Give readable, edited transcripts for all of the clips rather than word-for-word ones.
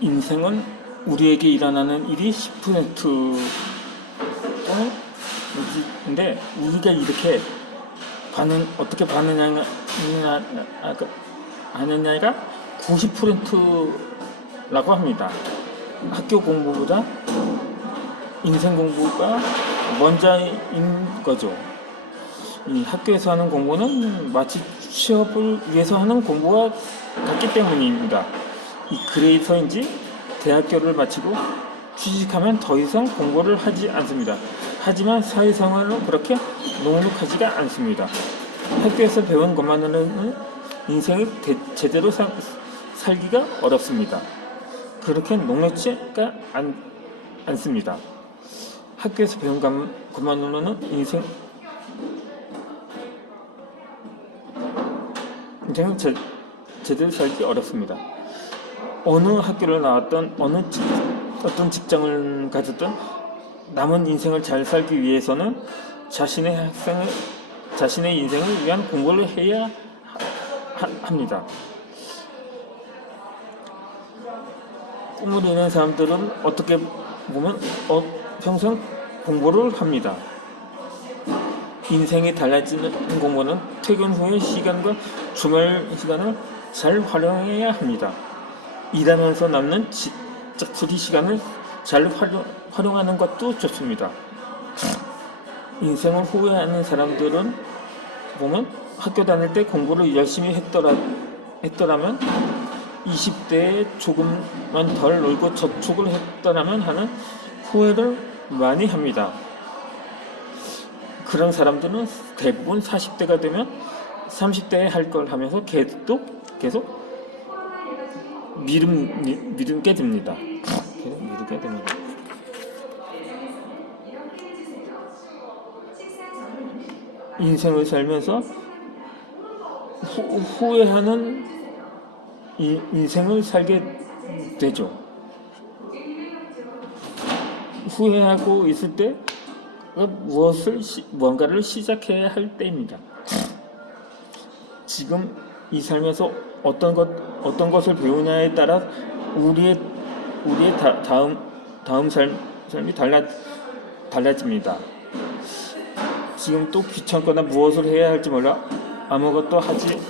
인생은 우리에게 일어나는 일이 10%인데 우리가 이렇게 어떻게 하느냐가 90%라고 합니다. 학교 공부보다 인생 공부가 먼저인 거죠. 이 학교에서 하는 공부는 마치 취업을 위해서 하는 공부와 같기 때문입니다. 그래서인지 대학교를 마치고 취직하면 더 이상 공부를 하지 않습니다. 하지만 사회생활은 그렇게 녹록하지가 않습니다. 학교에서 배운 것만으로는 인생을 제대로 살기가 어렵습니다. 그렇게 녹록지가 않습니다. 학교에서 배운 것만으로는 인생을 제대로 살기 어렵습니다. 어느 학교를 나왔던 어떤 직장을 가졌던 남은 인생을 잘 살기 위해서는 자신의 인생을 위한 공부를 해야 합니다. 꿈을 이루는 사람들은 어떻게 보면 평생 공부를 합니다. 인생이 달라지는 공부는 퇴근 후의 시간과 주말 시간을 잘 활용해야 합니다. 일하면서 남는 자투리 시간을 잘 활용하는 것도 좋습니다. 인생을 후회하는 사람들은 보면 학교 다닐 때 공부를 열심히 했더라면 20대에 조금만 덜 놀고 저축을 했더라면 하는 후회를 많이 합니다. 그런 사람들은 대부분 40대가 되면 30대에 할 걸 하면서 계속 미루게 됩니다. 인생을 살면서 후회하는 인생을 살게 되죠. 후회하고 있을 때 뭔가를 시작해야 할 때입니다. 지금 이 삶에서 어떤 것을 배우냐에 따라 우리의 다음 삶이 달라집니다. 지금 또 귀찮거나 무엇을 해야 할지 몰라 아무것도 하지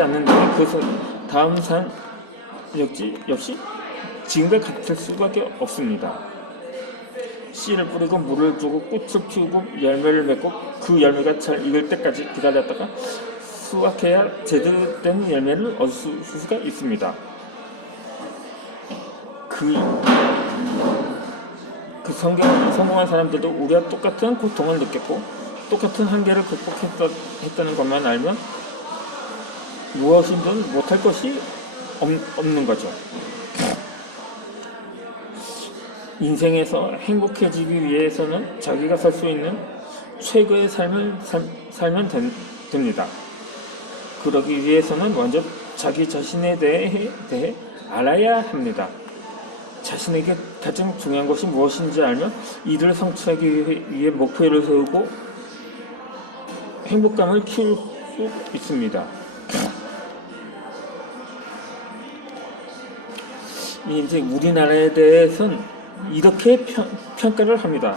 않는다면 그 다음 삶 역시 지금과 같을 수밖에 없습니다. 씨를 뿌리고 물을 주고 꽃을 피우고 열매를 맺고 그 열매가 잘 익을 때까지 기다렸다가 수확해야 제대로 된 열매를 얻을 수가 있습니다. 그 성공한 사람들도 우리와 똑같은 고통을 느꼈고 똑같은 한계를 극복했다는 것만 알면 무엇이든 못할 것이 없는 거죠. 인생에서 행복해지기 위해서는 자기가 살 수 있는 최고의 삶을 살면 됩니다. 그러기 위해서는 먼저 자기 자신에 대해 알아야 합니다. 자신에게 가장 중요한 것이 무엇인지 알면 이를 성취하기 위해 목표를 세우고 행복감을 키울 수 있습니다. 이제 우리나라에 대해서는 이렇게 평가를 합니다.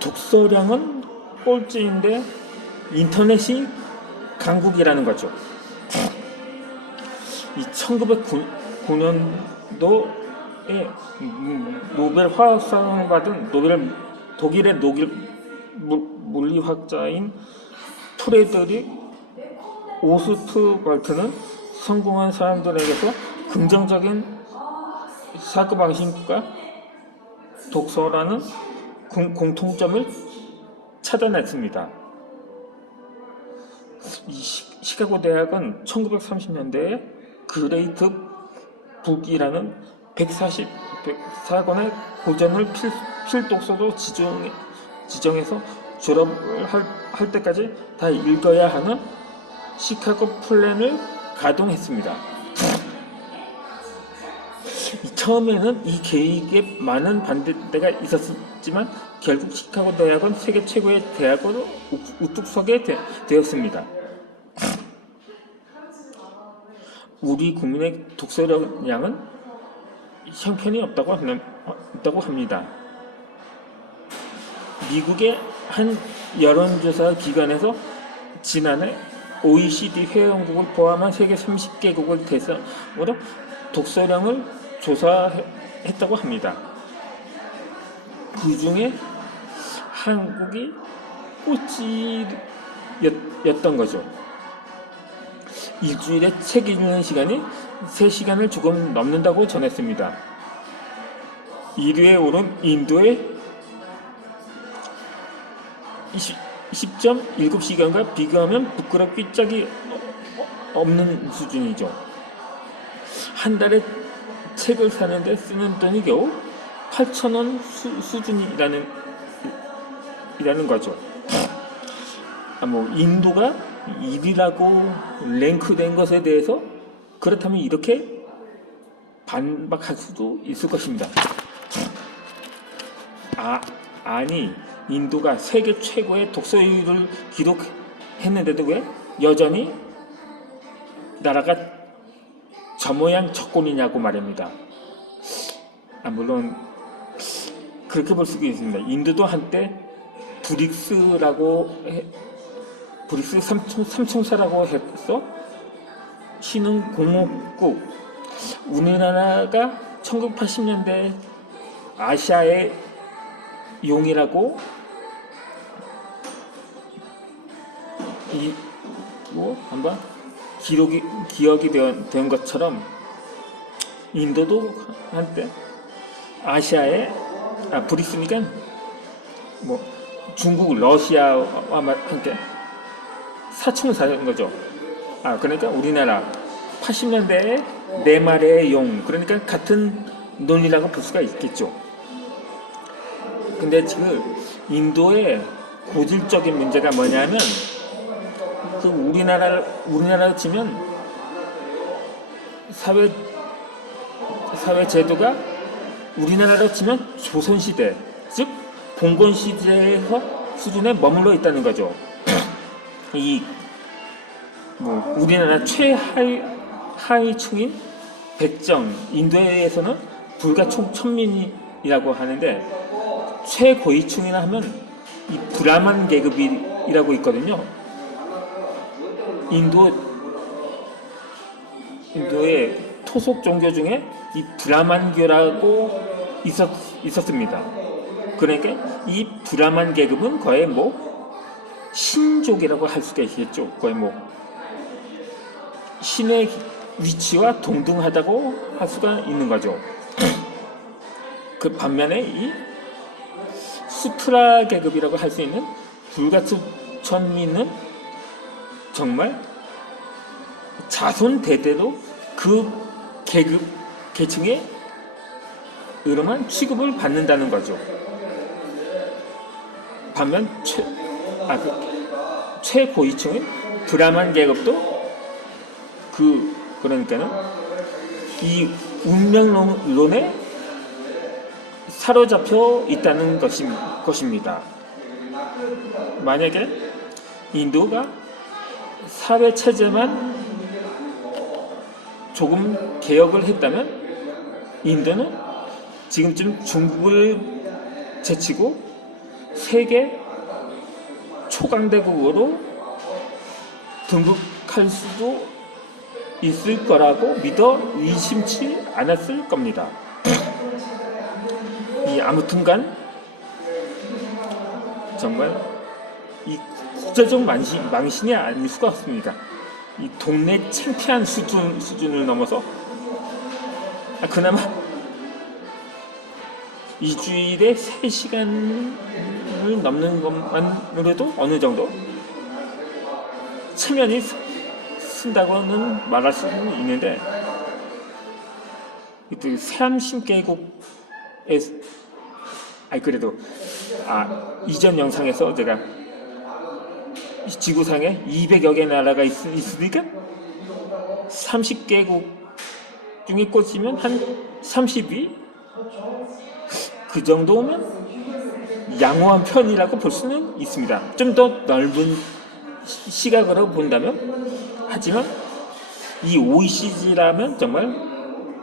독서량은 꼴찌인데 인터넷이 강국이라는 거죠. 이 1909년도에 노벨 화학상을 받은 독일의 물리학자인 프레드릭 오스트발트는 성공한 사람들에게서 긍정적인 사고 방식과 독서라는 공통점을 찾아냈습니다. 이 시카고 대학은 1930년대에 그레이트 북이라는 144권의 고전을 필독서로 지정해서 졸업을 할 때까지 다 읽어야 하는 시카고 플랜을 가동했습니다. 처음에는 이 계획에 많은 반대가 있었지만 결국 시카고 대학은 세계 최고의 대학으로 우뚝 서게 되었습니다. 우리 국민의 독서량은 형편이 없다고 합니다. 미국의 한 여론조사 기관에서 지난해 OECD 회원국을 포함한 세계 30개국을 대상으로 독서량을 조사했다고 합니다. 그 중에 한국이 꼴찌였던 거죠. 일주일에 책 읽는 시간이 3시간을 조금 넘는다고 전했습니다. 1위에 오른 인도의 10.7시간과 비교하면 부끄럽기 짝이 없는 수준이죠. 한 달에 책을 사는데 쓰는 돈이 겨우 8,000원 수준이라는 거죠. 인도가 1위라고 랭크된 것에 대해서 그렇다면 이렇게 반박할 수도 있을 것입니다. 아니, 인도가 세계 최고의 독서율을 기록했는데도 왜 여전히 나라가 저 모양 저꼴이냐고 말입니다. 물론 그렇게 볼 수도 있습니다. 인도도 한때 브릭스 삼총사라고 해서 신흥 공업국, 우리나라가 1980년대 아시아의 용이라고 한번 기억이 된 것처럼 인도도 한때 아시아의 브릭스니까 중국, 러시아와 함께 사총사인 거죠. 그러니까 우리나라 80년대에 네 마리의 용, 그러니까 같은 논리라고 볼 수가 있겠죠. 근데 지금 인도의 고질적인 문제가 뭐냐면 우리나라로 치면 사회 제도가 우리나라로 치면 조선시대, 즉 봉건시대에서 수준에 머물러 있다는 거죠. 우리나라 최하위층인 백정, 인도에서는 불과 총 1000민이라고 하는데 최고위층이나 하면 이 브라만 계급이라고 있거든요. 인도의 토속 종교 중에 이 브라만교라고 있었습니다. 그러니까 이 브라만 계급은 거의 신족이라고 할 수가 있겠죠. 거의 신의 위치와 동등하다고 할 수가 있는 거죠. 그 반면에 이 수트라 계급이라고 할 수 있는 불가천민은 정말 자손 대대로 그 계층의 으로만 취급을 받는다는 거죠. 반면 최고위층인 브라만 계급도 그러니까는 이 운명론에 사로잡혀 있다는 것입니다. 만약에 인도가 사회 체제만 조금 개혁을 했다면 인도는 지금쯤 중국을 제치고 세계 초강대국으로 등극할 수도 있을 거라고 믿어 의심치 않았을 겁니다. 아무튼간 정말 이 국제적 망신이 아닐 수가 없습니다. 이 동네 창피한 수준을 넘어서 그나마 일주일에 3시간을 넘는 것만으로도 어느 정도 체면이 쓴다고는 말할 수는 있는데, 새암신계곡에 그래도 이전 영상에서 제가 지구상에 200여 개 나라가 있으니까 30개국 중에 꽂히면 한 30위? 그 정도면 양호한 편이라고 볼 수는 있습니다. 좀 더 넓은 시각으로 본다면. 하지만 이 OECD라면 정말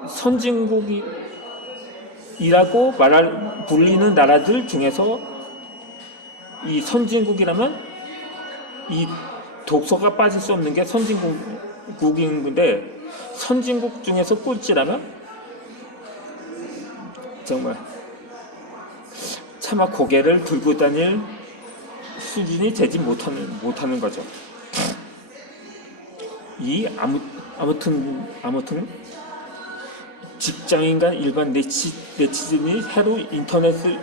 선진국이라고 불리는 나라들 중에서 이 선진국이라면 이 독서가 빠질 수 없는 게 선진국인데, 선진국 중에서 꼴찌라면 정말 차마 고개를 들고 다닐 수준이 되지 못하는 거죠. 아무튼 직장인과 일반 네티즌이 하루 인터넷을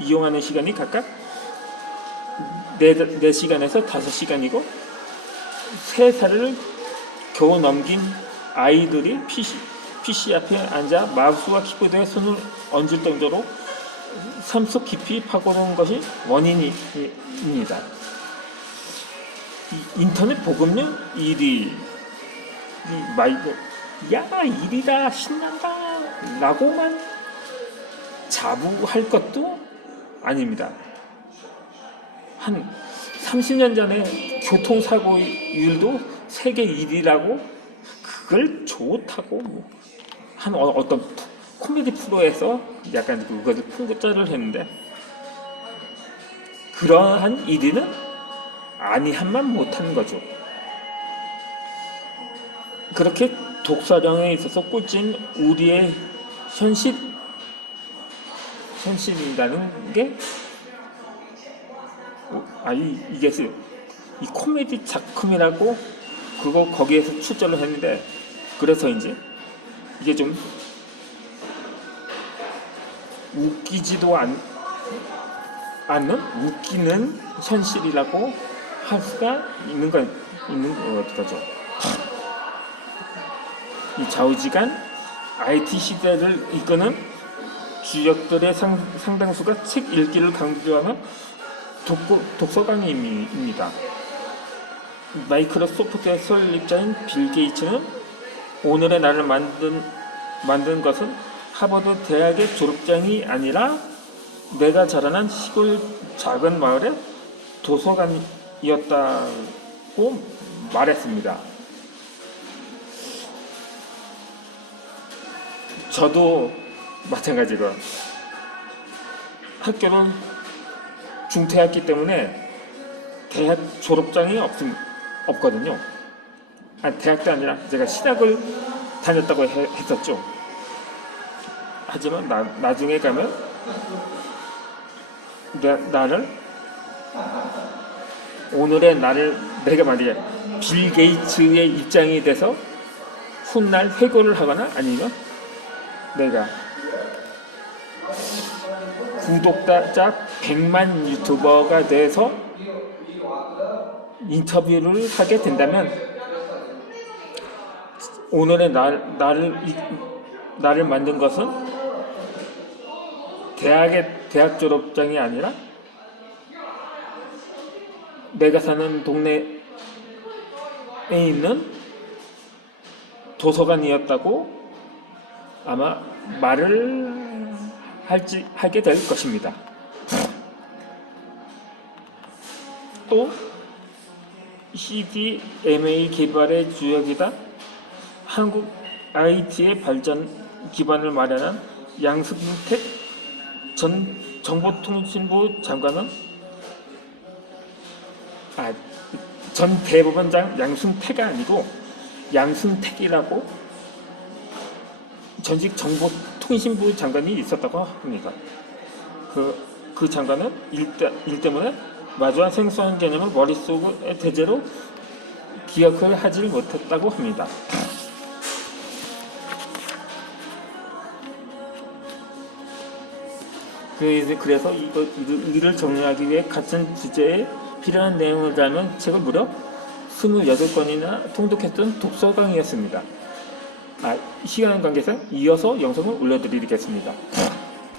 이용하는 시간이 각각 4시간에서 5시간이고 3살을 겨우 넘긴 아이들이 PC 앞에 앉아 마우스와 키보드에 손을 얹을 정도로 삶 속 깊이 파고드는 것이 원인입니다. 인터넷 보급률 1위, 야 1위다 신난다 라고만 자부할 것도 아닙니다. 한 30년 전에 교통사고율도 세계 1위라고 그걸 좋다고 한 어떤 코미디 프로에서 약간 그것을 풍자를 했는데, 그러한 1위는 아니한만 못하는 거죠. 그렇게 독서량에 있어서 꼴찌인 우리의 현실이라는 게 이게 이 코미디 작품이라고 거기에서 출제를 했는데, 그래서 이제 이게 좀 웃기지도 않는 웃기는 현실이라고 할 수가 있는 거죠. 이 좌우지간 IT 시대를 이끄는 주역들의 상당수가 책 읽기를 강조하는 독서광입니다. 마이크로소프트의 설립자인 빌 게이츠는 오늘의 나를 만든 것은 하버드 대학의 졸업장이 아니라 내가 자라난 시골 작은 마을의 도서관이었다고 말했습니다. 저도 마찬가지로 학교는 중퇴했기 때문에 대학 졸업장이 없거든요. 대학도 아니라 제가 신학을 다녔다고 했었죠. 하지만 나중에 가면 오늘의 나를 내가 만약에 빌 게이츠의 입장이 돼서 훗날 회고를 하거나 아니면 내가 구독자 100만 유튜버가 돼서 인터뷰를 하게 된다면, 오늘의 나를 만든 것은 대학 졸업장이 아니라 내가 사는 동네에 있는 도서관이었다고 아마 말을 하게 될 것입니다. 또 CDMA 개발의 주역이다 한국 IT의 발전 기반을 마련한 양승택 전 정보통신부 장관은 전 대법원장 양승택이 아니고 양승택이라고 전직 정보통신부 장관이 있었다고 합니다. 그 장관은 일 때문에 마주한 생소한 개념을 머릿속에 대제로 기억을 하지 못했다고 합니다. 그래서 이를 정리하기 위해 같은 주제에 필요한 내용을 담은 책을 무려 28권이나 통독했던 독서광이었습니다. 시간 관계상 이어서 영상을 올려드리겠습니다.